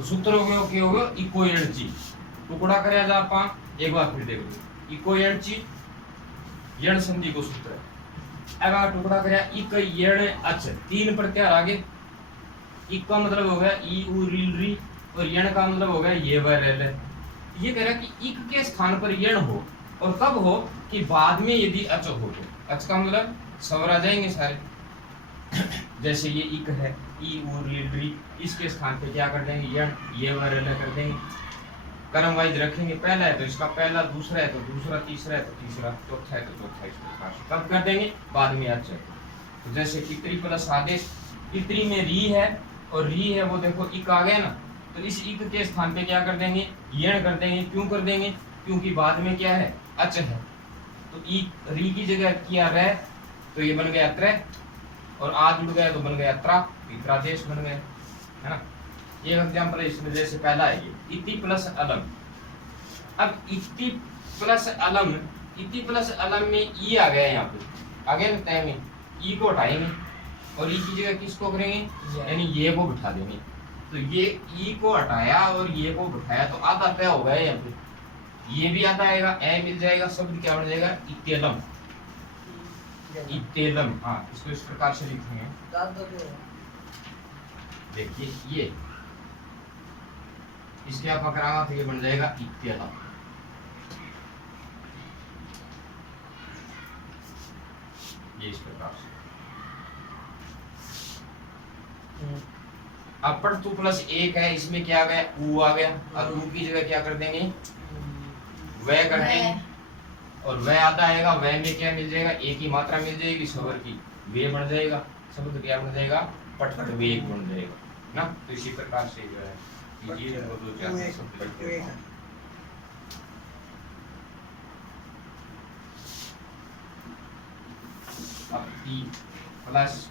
तो सूत्र हो गया क्या होगा इको एनर्जी टुकड़ा करया जा आपा एक बार फिर देख लो इको एनर्जी यण संधि को सूत्र है। अब टुकड़ा करया इक यण अच तीन प्रत्यार आगे इक का मतलब हो गया ई उ रील री और यण का मतलब हो गया ये व रेल। ये कह रहा कि इक के स्थान पर यण हो और कब हो कि बाद में यदि अच हो तो अच का मतलब स्वर आ जाएंगे सारे जैसे ये इक है ई उ रील री इसके स्थान पे क्या कर देंगे यण ये व रेल कर देंगे क्रम वाइज रखेंगे पहला है तो इसका पहला दूसरा है तो दूसरा तीसरा है तो तीसरा चौथा है तो चौथा इस प्रकार से कब कर देंगे बाद में अच है तो जैसे इत्री प्लस आदेश इत्री में री है और री है वो देखो इक आ गया ना तो इस इक के स्थान पे क्या कर देंगे यण कर देंगे क्यों कर देंगे क्योंकि बाद में क्या है अच है तो ई री की जगह किया रह तो ये बन गया त्र और आ जुड़ गया तो बन गया त्रा इत्रादेश बन गया है ना। ये एग्जांपल इसमें जैसे पहला है ये इति प्लस अलम। अब इति प्लस अलम में ई आ गया यहाँ पे आ गया ना तय में ई को हटाएंगे और ई की जगह किसको करेंगे यानी ये को बिठा देंगे तो ये ई को हटाया और ये को बिठाया तो आधा तय हो गया यहाँ पे ये भी आता आएगा ए मिल जाएगा शब्द क्या बन जाएगा इत्यलम इत्यलम। हाँ इसको इस प्रकार से लिखेंगे देखिए ये इसके आप पकड़ागा तो ये बन जाएगा इत्यलम। ये इस प्रकार से अब पर टू प्लस एक है इसमें क्या आ गया ऊ आ गया अब ऊ की जगह क्या कर देंगे वह कर देंगे और वह आता आएगा वह में क्या मिल जाएगा एक ही मात्रा मिल जाएगी स्वर की वे बन जाएगा शब्द क्या बन जाएगा पट वेग बन जाएगा ना। तो इसी प्रकार से जो है कीजिए वो दो चार शब्द लिखते हैं अब टी प्लस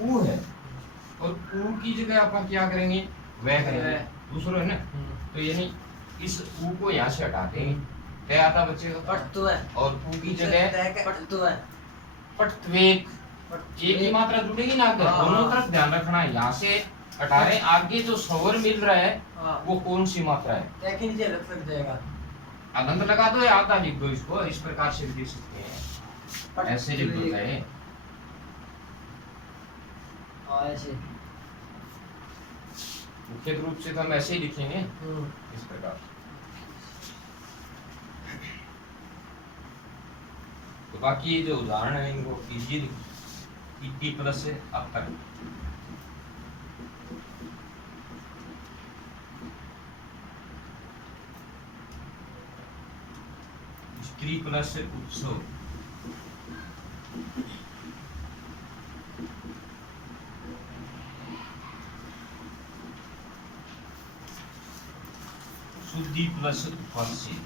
ऊ है और ऊ की जगह अपन क्या करेंगे वह करेंगे दूसरा है ना तो यानी इस ऊ को यहाँ से हटा देंगे तय आता बच्चे को पट तो है और ऊ की जगह पट तो है पटवेक एक ही मात्रा जुड़ेगी ना दोनों तरफ ध्यान रखना है यहाँ से हटा रहे आगे जो स्वर मिल रहा है वो कौन सी मात्रा है तय के नीचे रख जाएगा अनंत लगा दो या आधा लिख दो इसको इस प्रकार से लिख सकते हैं ऐसे लिख दो है ऐसे मुख्य रूप से तो हम ऐसे ही लिखेंगे इस प्रकार। तो बाकी ये जो उदाहरण है इनको कीजिए इटी प्लस से अब तक स्त्री प्लस से उत्सव शुद्धि प्लस उपस्थित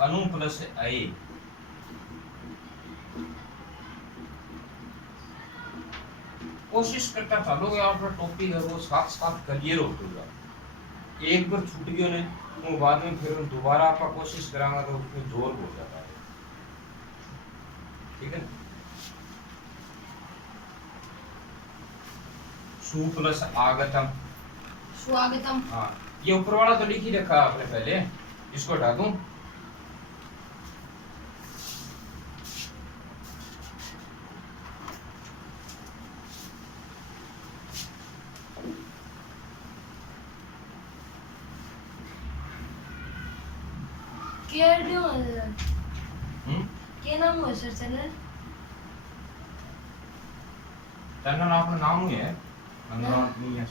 अनु प्लस अये कोशिश करता चलोगे आपका टॉपिक है वो साथ साथ क्लियर होगा एक बार छूट गया ने वो बाद में फिर दोबारा आपका कोशिश करांगा तो उसमें जोर हो जाता है ठीक है। सु प्लस आगतम स्वागतम। हाँ ये ऊपर वाला तो लिख ही रखा आपने पहले इसको हटा दूं क्या नाम है सर चैनल चैनल आपका नाम ही है नहीं है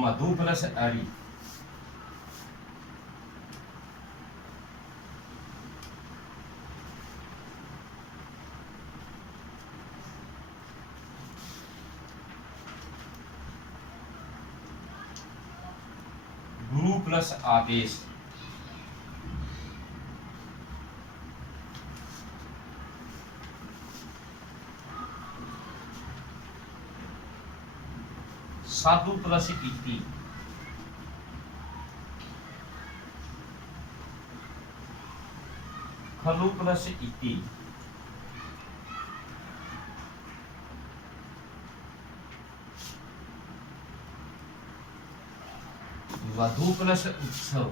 मधु प्लस अरी गुरु प्लस आदेश साधु प्लस इति, खलु प्लस इति, वधु प्लस उत्सव,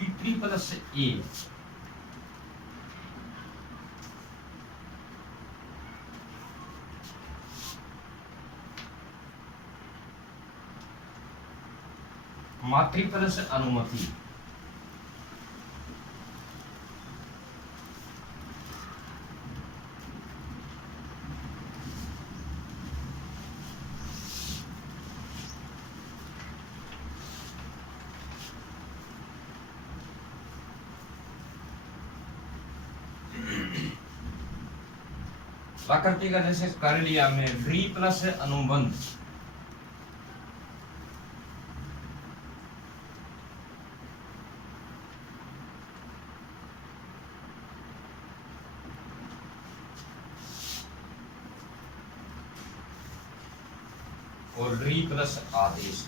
पितृ प्लस ए, मातृ प्लस अनुमति, प्रकृति का जैसे कर लिया हमने व्री प्लस अनुबंध, और री प्लस आदेश,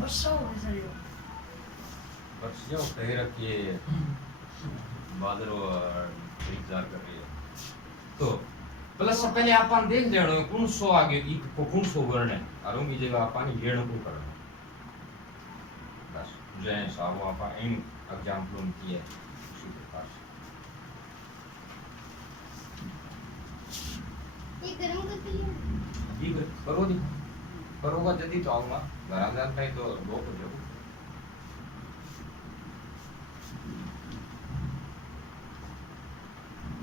वर्षा हो गई सर ये। बस जो कह रखिए बादल और इंतजार कर रही है तो प्लस से पहले अपन देख लेना कौन सो आगे एक को कौन सो करने और की जगह अपन घेड़ को करना बस जय साहब अपन इन एग्जांपल की है उसी के पास ये गरम करती है। ये करो दी करोगा जल्दी तो आऊंगा घर आ जाता है तो दो को जरूर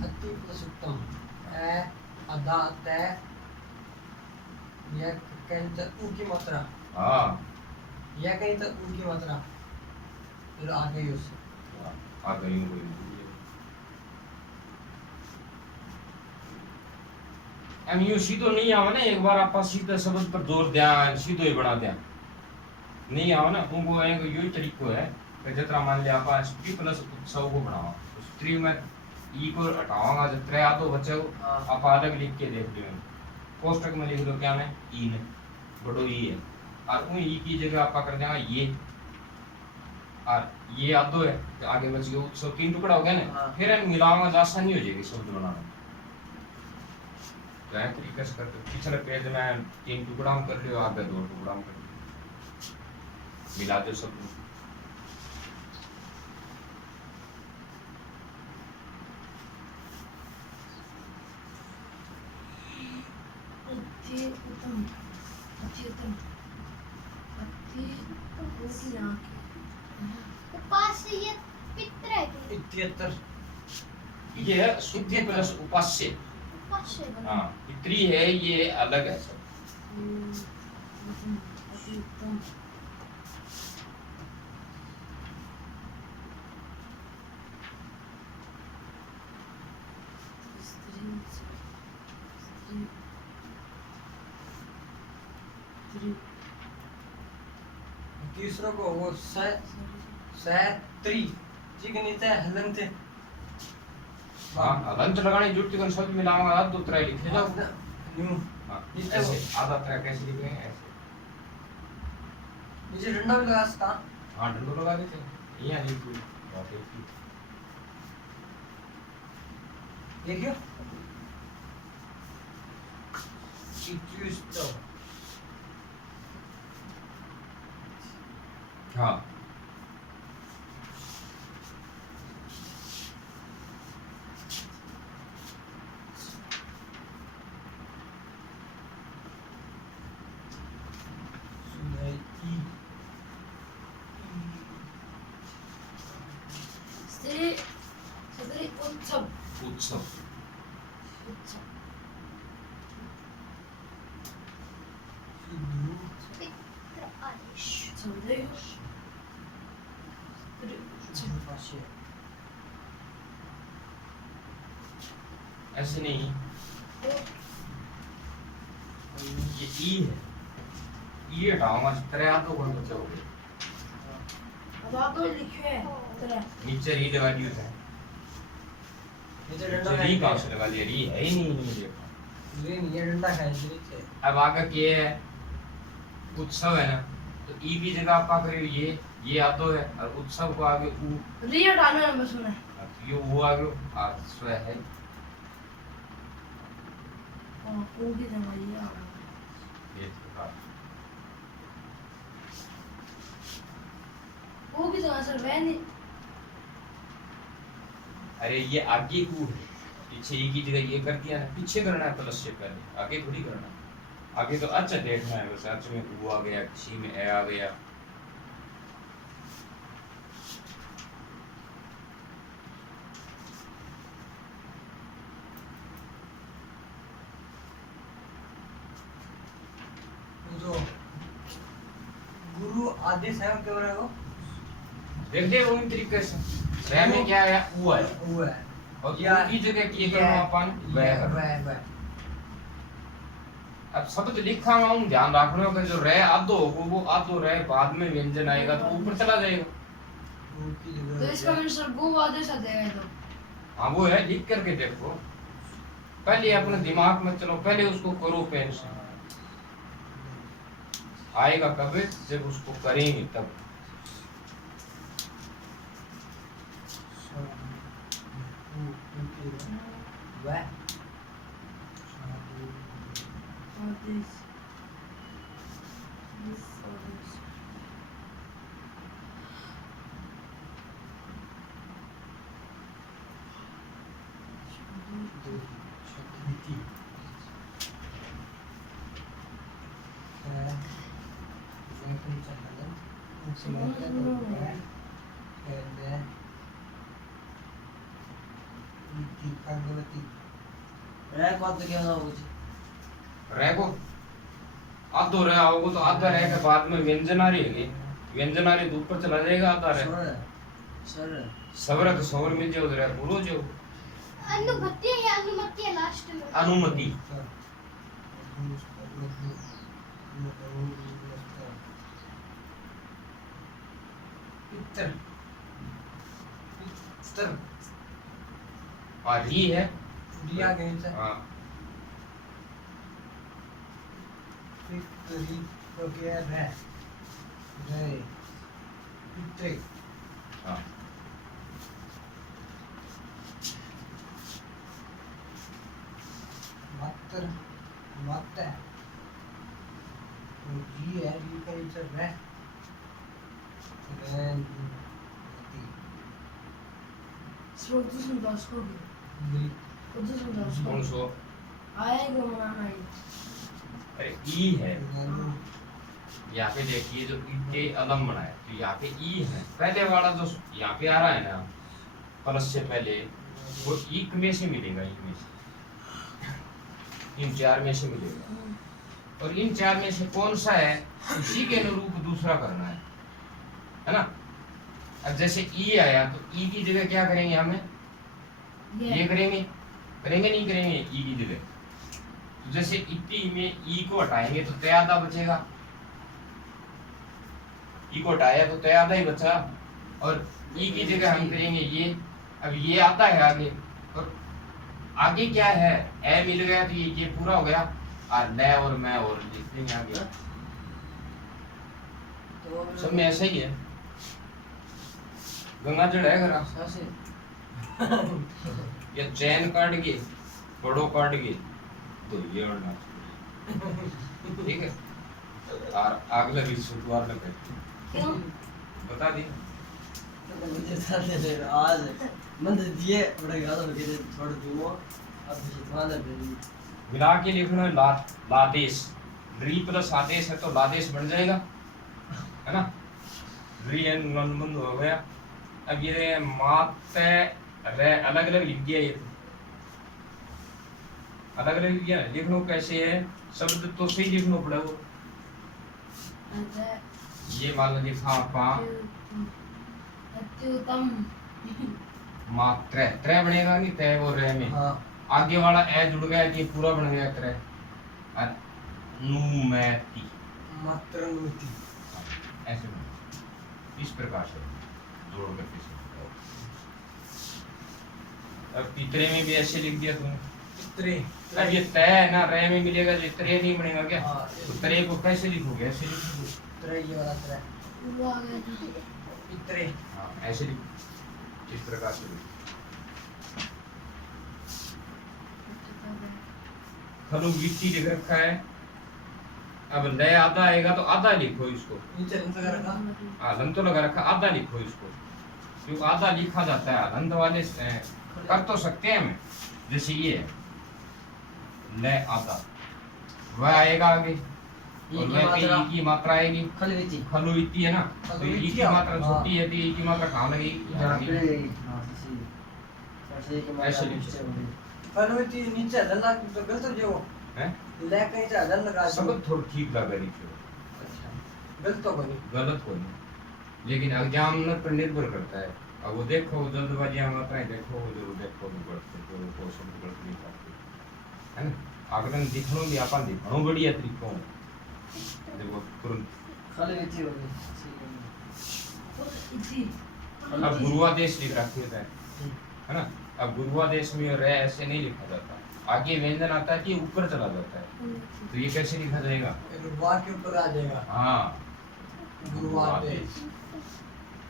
अति प्लस उत्तम ए अदा ते यह कहीं तक ऊ की मात्रा हां यह कहीं तक ऊ की मात्रा फिर आगे ही उससे आ गई कोई हम यू सीधो नहीं आवा ना एक बार आपा सीधा शब्द पर जोर दिया सीधो ही बना दिया नहीं आवा ना उनको एक यही तरीको है कि जितना मान लिया आपा स्त्री प्लस उत्सव को बनावा तो स्त्री में ई को हटावांगा जब त्रे आ तो बच्चे आप अलग लिख के देख लियो कोष्टक में लिख दो क्या में ई ने बड़ो ई है और उन ई की जगह आपा कर देंगे ये और ये आदो है तो आगे बच गया उत्सव तीन टुकड़ा हो गया ना फिर इन मिलावांगा तो आसानी हो जाएगी शब्द बनाना क्या तरीके से करते पिछले पेज में तीन टुकड़ा हम कर लियो आगे दो टुकड़ा हम कर लियो मिला दो सब अति उत्तम अति उत्तम अति उत्तम उपास्य ये पित्र है कि 77 ये है शुद्धि प्लस उपास्य उपास्य बना हाँ पितृ है ये अलग है सब अति उत्तम स्त्री स्त्री स्त्री तीसरा को वो सैत्री चिकनिते हलनते हाँ अलंत लगाने जुट के शब्द मिलाऊंगा आप दो तरह लिखे जाओ न्यू हाँ, ऐसे आधा तरह कैसे लिखेंगे ऐसे मुझे डंडा भी लगा सकता हाँ डंडो लगा देते यहाँ लिख दो बात एक ही देखियो इक्यूस्टो हाँ स्त्री स्त्री उत्सव उत्सव उत्सव पित्र आदेश Sabedejos. पाचशे ऐसे नहीं, ये ई है, ई हटाऊंगा, तेरे हाथ तो कौन बचा होगा, अब आप तो लिखे हैं तेरा नीचे री लगा दी होता है, नीचे डंडा री कहाँ से लगा लिया, री है ही नहीं मुझे। ये डंडा खाए नीचे अब आगे के है उत्सव है ना, तो ई की जगह आप क्या करियो, ये आतो है, और उत्सव को आगे ऊ, री हटाना है बस उन्हें। ये वो आगे आ स्व है, और को की जगह ये आ रहा है। ये तो को की जगह सर वह नहीं। अरे ये आगे को है, पीछे ई की जगह ये कर दिया ना, पीछे करना है प्लस से पहले, आगे थोड़ी करना है। आगे तो अच्छा देखना है बस, अच्छा में ऊ आ गया, किसी में ए आ गया, जो गुरु आदेश है उनके बारे में देख दे उन तरीके से। रह में क्या है, ऊ है, वो है और या- ऊ की जगह की करना अपन वह करना। वह अब शब्द लिखा हुआ हूँ, ध्यान रखना होगा, जो रह आधो होगा वो आधो रह बाद में व्यंजन आएगा तो ऊपर चला जाएगा। गुरु की तो जगह इसका मैंने सर गो आदेश आ जाएगा तो। हाँ वो है, लिख करके देखो, पहले अपने दिमाग में चलो, पहले उसको करो पेन से, आएगा कब, जब उसको करेंगे तब। वह आदेश दिस आदेश शक्ति रह को आधो रह आओगे तो आधा रह के बाद में व्यंजन आ रहेगी, व्यंजन आ रही तो ऊपर चला जाएगा आधा रह। सवर तो सवर मिल जाओ, रह पूरो जो अनुमति है, अनुमति है लास्ट में। अनुमति। इतर इतर और री है, दिया गया था हाँ इतरी तो क्या है रे इतरी हाँ मात्र मात्र है तो जी है, जी का इतर है रे सर तो समझा उसको भी, खुद से समझा कौन उसको। सो, आएगा मनाना ही। अरे ई है, यहाँ पे देखिए जो ई के अलम बनाए, तो यहाँ पे ई है, पहले वाला जो यहाँ पे आ रहा है ना प्लस से पहले, वो ई में से मिलेगा, ई में से, इन चार में से मिलेगा, और इन चार में से कौन सा है उसी के अनुरूप दूसरा करना है ना। अब जैसे ई आया तो ई की जगह क्या करेंगे, हमें ये करेंगे, करेंगे नहीं करेंगे, ई की जगह। तो जैसे इतनी में ई को हटाएंगे तो तय आधा बचेगा, ई को हटाया तो तय आधा ही बचा, और ई की जगह हम करेंगे ये। अब ये आता है आगे, और आगे क्या है, ए मिल गया तो ये पूरा हो गया, और न और मैं और लिख देंगे आगे, सब में ऐसा ही है। गंगाजल है घर या चैन काट के बड़ो काट के तो ये और ठीक है, और अगले भी शुक्रवार में बैठते क्यों? बता दी। आज मंद दिए बड़े गाना लगे थोड़ा दूर अब जितना दे मिला के लिखना है लादेश, री प्लस आदेश है तो लादेश बन जाएगा, है ना। री एन नन बंद हो गया। अब ये माते रे अलग अलग लिख दिया, ये अलग अलग लिख दिया। लिखनो कैसे है, शब्द तो सही लिखना पड़ेगा, ये मान लो लिखा आपा अत्युत्तम मात्रे त्रे बनेगा नहीं तय वो रे में हाँ आगे वाला ए जुड़ गया कि पूरा बन गया त्रे अनुमति मात्र अनुमति ऐसे इस प्रकार से जोड़ करके से अब पितरे में भी ऐसे लिख दिया तुमने इतरे अब ये तय है ना रे में मिलेगा तो त्रे नहीं बनेगा क्या हाँ तो त्रे को कैसे लिखोगे ऐसे लिखोगे इतरे ये वाला इतरे वो आ गया जी इतरे हाँ ऐसे लिखो इस प्रकार से लिखो खलु गिट्टी लिख रखा है अब लय आधा आएगा तो आधा लिखो इसको नीचे रंग लगा रखा आधन तो लगा रखा आधा लिखो इसको क्योंकि आधा लिखा जाता है आधन वाले कर तो सकते हैं हमें जैसे ये है लय आधा वह आएगा आगे और वह पे ई की मात्रा आएगी खलविती खलु इतनी है ना तो ई की मात्रा छोटी है तो ई की मात्रा कहाँ लगेगी यहाँ लगेगी। ऐसे लिखो खलविती नीचे लल्ला तो गलत हो जो हैं ले कहीं से हलन लगा सब थोड़ा ठीक लगा लिखो अच्छा गलत तो बनी गलत हो नहीं लेकिन एग्जामिनर पर निर्भर करता है अब वो देखो जल्दबाजी मात्राएं देखो जरूर देखो बढ़ते तो क्वेश्चन गलत नहीं करते है ना आकलन दिखणो भी आपन दिखणो बढ़िया तरीको देखो तुरंत खलविती हो गई इसी अब गुरुआदेश लिख रखी है ना अब गुरुआदेश में रे ऐसे नहीं लिखा जाता आगे व्यंजन आता है कि ऊपर चला जाता है तो ये कैसे लिखा जाएगा गुरुवार के ऊपर आ जाएगा हाँ गुरुआदेश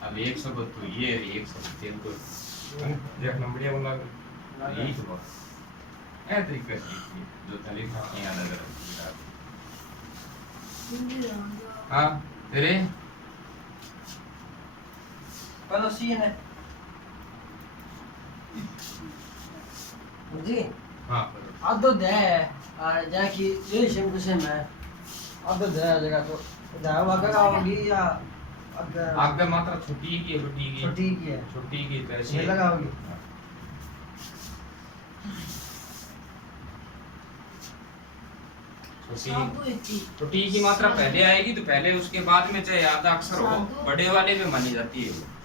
अब एक शब्द तो ये एक शब्द तेल तो देखना बढ़िया बोला यही तो बात है तरीका सीखिए जो तरीका नहीं अलग अलग हिंदी जानता हाँ तेरे पहले सीन है जी हाँ आधो दे और जाकी ये सेम टू सेम है आधो दे आ जाएगा तो दाव आगे होगी या अगर आगे मात्रा छोटी की है बड़ी की छोटी की है छोटी की तो ऐसे ये लगाओगी छोटी साधु इति छोटी की मात्रा पहले आएगी तो पहले उसके बाद में चाहे आधा अक्षर हो बड़े वाले में मानी जाती है